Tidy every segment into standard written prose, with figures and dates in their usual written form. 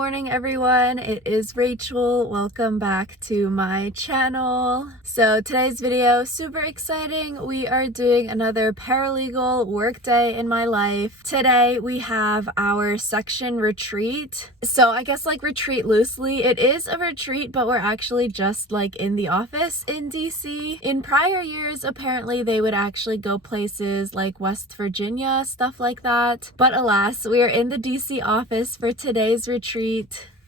morning everyone, it is Rachel. Welcome back to my channel. So today's video, super exciting. We are doing another paralegal workday in my life. Today we have our section retreat. So I guess like retreat loosely, it is a retreat, but we're actually just like in the office in DC. In prior years, apparently they would actually go places like West Virginia, stuff like that. But alas, we are in the DC office for today's retreat.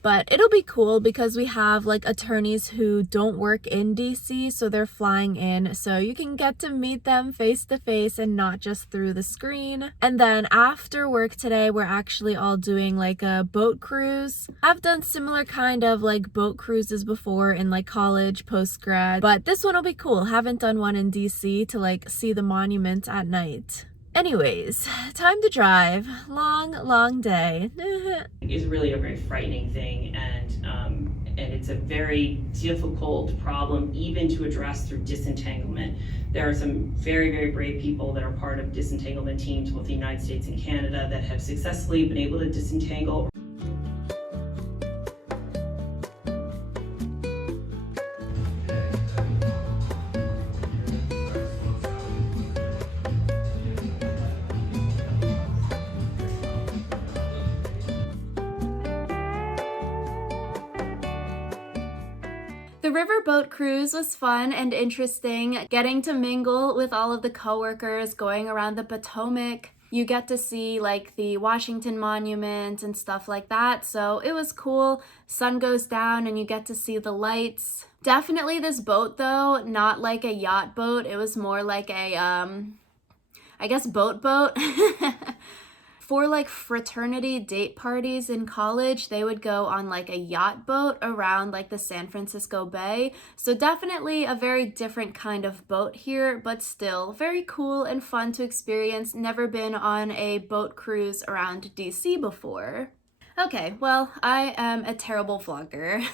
But it'll be cool because we have like attorneys who don't work in DC, so they're flying in, so you can get to meet them face to face and not just through the screen. And then after work today, we're actually all doing like a boat cruise. I've done similar kind of like boat cruises before in like college, post-grad, but this one will be cool. Haven't done one in DC to like see the monument at night. Anyways, time to drive. Long day. Is really a very frightening thing, and it's a very difficult problem even to address through disentanglement. There are some very brave people that are part of disentanglement teams both the United States and Canada that have successfully been able to disentangle. The riverboat cruise was fun and interesting, getting to mingle with all of the coworkers, going around the Potomac. You get to see like the Washington Monument and stuff like that, so it was cool. Sun goes down and you get to see the lights. Definitely this boat though, not like a yacht boat. It was more like a, I guess boat. For like fraternity date parties in college, they would go on like a yacht boat around like the San Francisco Bay. So definitely a very different kind of boat here, but still very cool and fun to experience. Never been on a boat cruise around DC before. Okay, well, I am a terrible vlogger.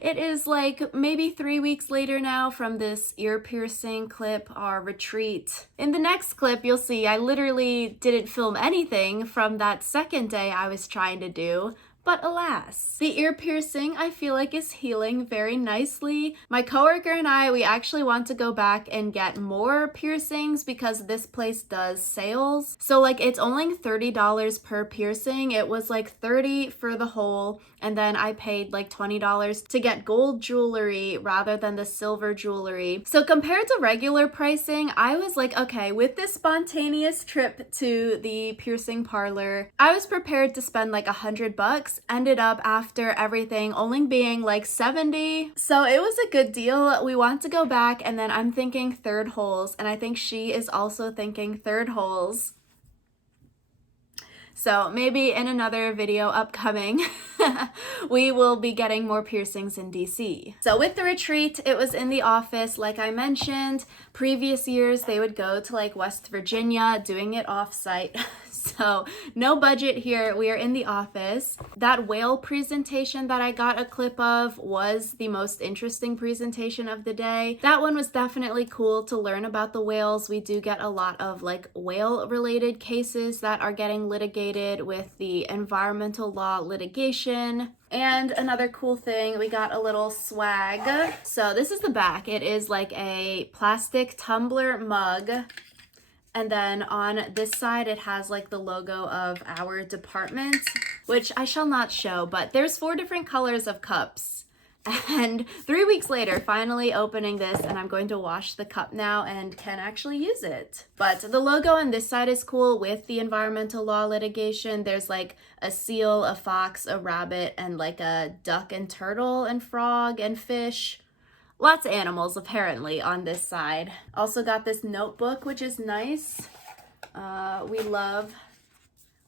It is like maybe 3 weeks later now from this ear piercing clip, our retreat. In the next clip, you'll see I literally didn't film anything from that second day I was trying to do. But alas, the ear piercing I feel like is healing very nicely. My coworker and I, we actually want to go back and get more piercings because this place does sales. So like it's only $30 per piercing. It was like $30 for the whole, and then I paid like $20 to get gold jewelry rather than the silver jewelry. So compared to regular pricing, I was like, okay, with this spontaneous trip to the piercing parlor, I was prepared to spend like $100. Ended up after everything only being like 70. So it was a good deal. We want to go back, and then I'm thinking third holes, and I think she is also thinking third holes. So maybe in another video upcoming, we will be getting more piercings in DC. So with the retreat, it was in the office, like I mentioned. Previous years, they would go to like West Virginia, doing it off-site. So no budget here, we are in the office. That whale presentation that I got a clip of was the most interesting presentation of the day. That one was definitely cool to learn about the whales. We do get a lot of like whale related cases that are getting litigated with the environmental law litigation. And another cool thing, we got a little swag. So this is the back. It is like a plastic tumbler mug. And then on this side, it has like the logo of our department, which I shall not show, but there's 4 different colors of cups. And 3 weeks later, finally opening this, and I'm going to wash the cup now and can actually use it. But the logo on this side is cool with the environmental law litigation. There's like a seal, a fox, a rabbit, and like a duck and turtle and frog and fish. Lots of animals apparently on this side. Also got this notebook, which is nice. We love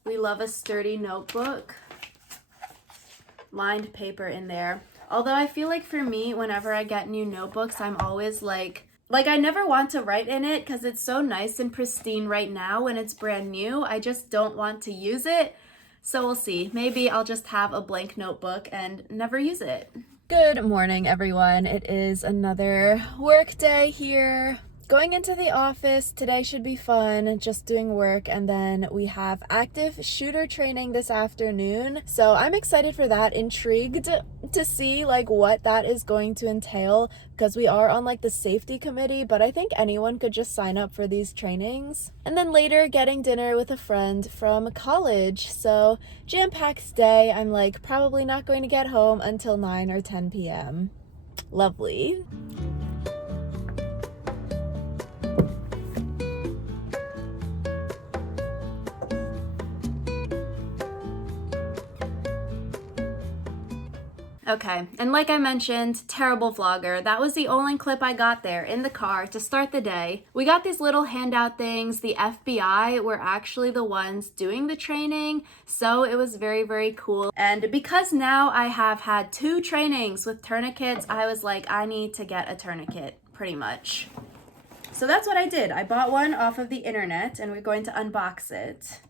a sturdy notebook. Lined paper in there. Although I feel like for me, whenever I get new notebooks, I'm always like I never want to write in it because it's so nice and pristine right now when it's brand new. I just don't want to use it. So we'll see. Maybe I'll just have a blank notebook and never use it. Good morning, everyone. It is another work day here. Going into the office, today should be fun, just doing work, and then we have active shooter training this afternoon. So I'm excited for that, intrigued to see like what that is going to entail, because we are on like the safety committee, but I think anyone could just sign up for these trainings. And then later getting dinner with a friend from college. So jam-packed day. I'm like probably not going to get home until 9 or 10 p.m. Lovely. Okay, and like I mentioned, terrible vlogger. That was the only clip I got there in the car to start the day. We got these little handout things. The FBI were actually the ones doing the training, so it was very, very cool. And because now I have had 2 trainings with tourniquets, I was like, I need to get a tourniquet, pretty much. So that's what I did. I bought one off of the internet, and we're going to unbox it.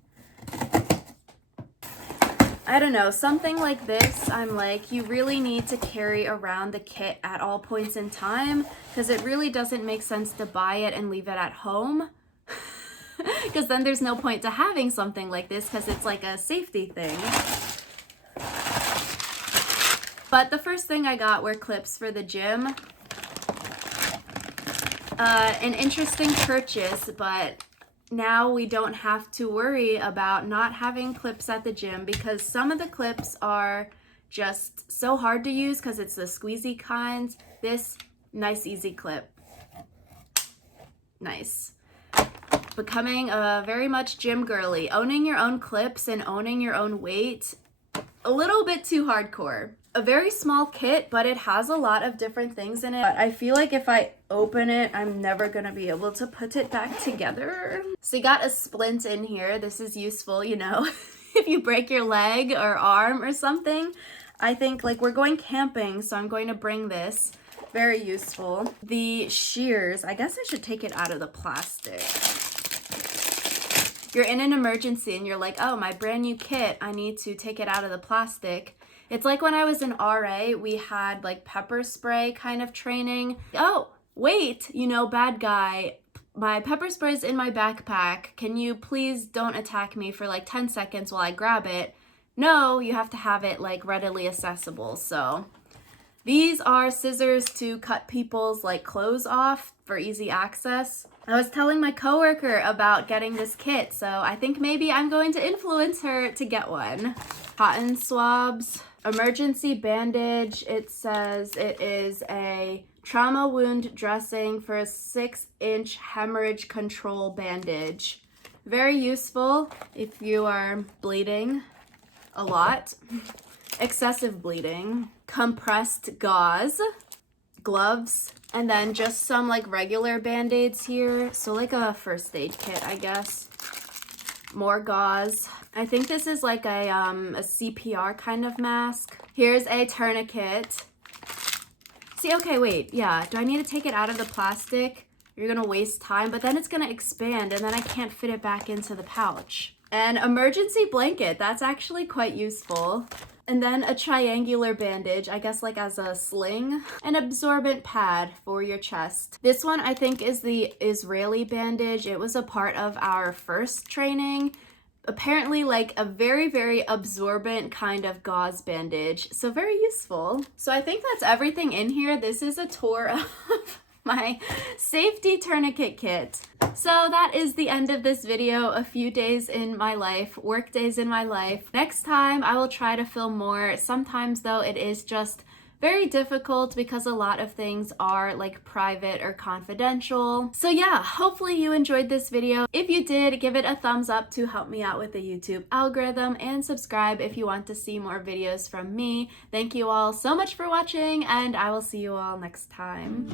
I don't know, something like this, I'm like, you really need to carry around the kit at all points in time, because it really doesn't make sense to buy it and leave it at home. Because then there's no point to having something like this, because it's like a safety thing. But the first thing I got were clips for the gym. An interesting purchase, but now we don't have to worry about not having clips at the gym, because some of the clips are just so hard to use because it's the squeezy kinds. This, nice easy clip. Nice. Becoming a very much gym girly. Owning your own clips and owning your own weight, a little bit too hardcore. A very small kit, but it has a lot of different things in it. But I feel like if I open it, I'm never gonna be able to put it back together. So you got a splint in here. This is useful, you know, if you break your leg or arm or something. I think like we're going camping, so I'm going to bring this. Very useful. The shears, I guess I should take it out of the plastic. You're in an emergency and you're like, oh, my brand new kit, I need to take it out of the plastic. It's like when I was in RA, we had like pepper spray kind of training. Oh, wait, you know, bad guy, my pepper spray's in my backpack. Can you please don't attack me for like 10 seconds while I grab it? No, you have to have it like readily accessible. So these are scissors to cut people's like clothes off for easy access. I was telling my coworker about getting this kit, so I think maybe I'm going to influence her to get one. Cotton swabs, emergency bandage. It says it is a trauma wound dressing for a 6-inch hemorrhage control bandage. Very useful if you are bleeding a lot. Excessive bleeding. Compressed gauze. Gloves. And then just some like regular band-aids here. So like a first aid kit, I guess. More gauze. I think this is like a CPR kind of mask. Here's a tourniquet. See, okay, wait, yeah. Do I need to take it out of the plastic? You're gonna waste time, but then it's gonna expand and then I can't fit it back into the pouch. An emergency blanket, that's actually quite useful. And then a triangular bandage, I guess like as a sling. An absorbent pad for your chest. This one I think is the Israeli bandage. It was a part of our first training. Apparently like a very, very absorbent kind of gauze bandage. So very useful. So I think that's everything in here. This is a tour of my safety tourniquet kit. So that is the end of this video. A few days in my life, work days in my life. Next time I will try to film more. Sometimes though it is just very difficult because a lot of things are like private or confidential. So yeah, hopefully you enjoyed this video. If you did, give it a thumbs up to help me out with the YouTube algorithm, and subscribe if you want to see more videos from me. Thank you all so much for watching, and I will see you all next time.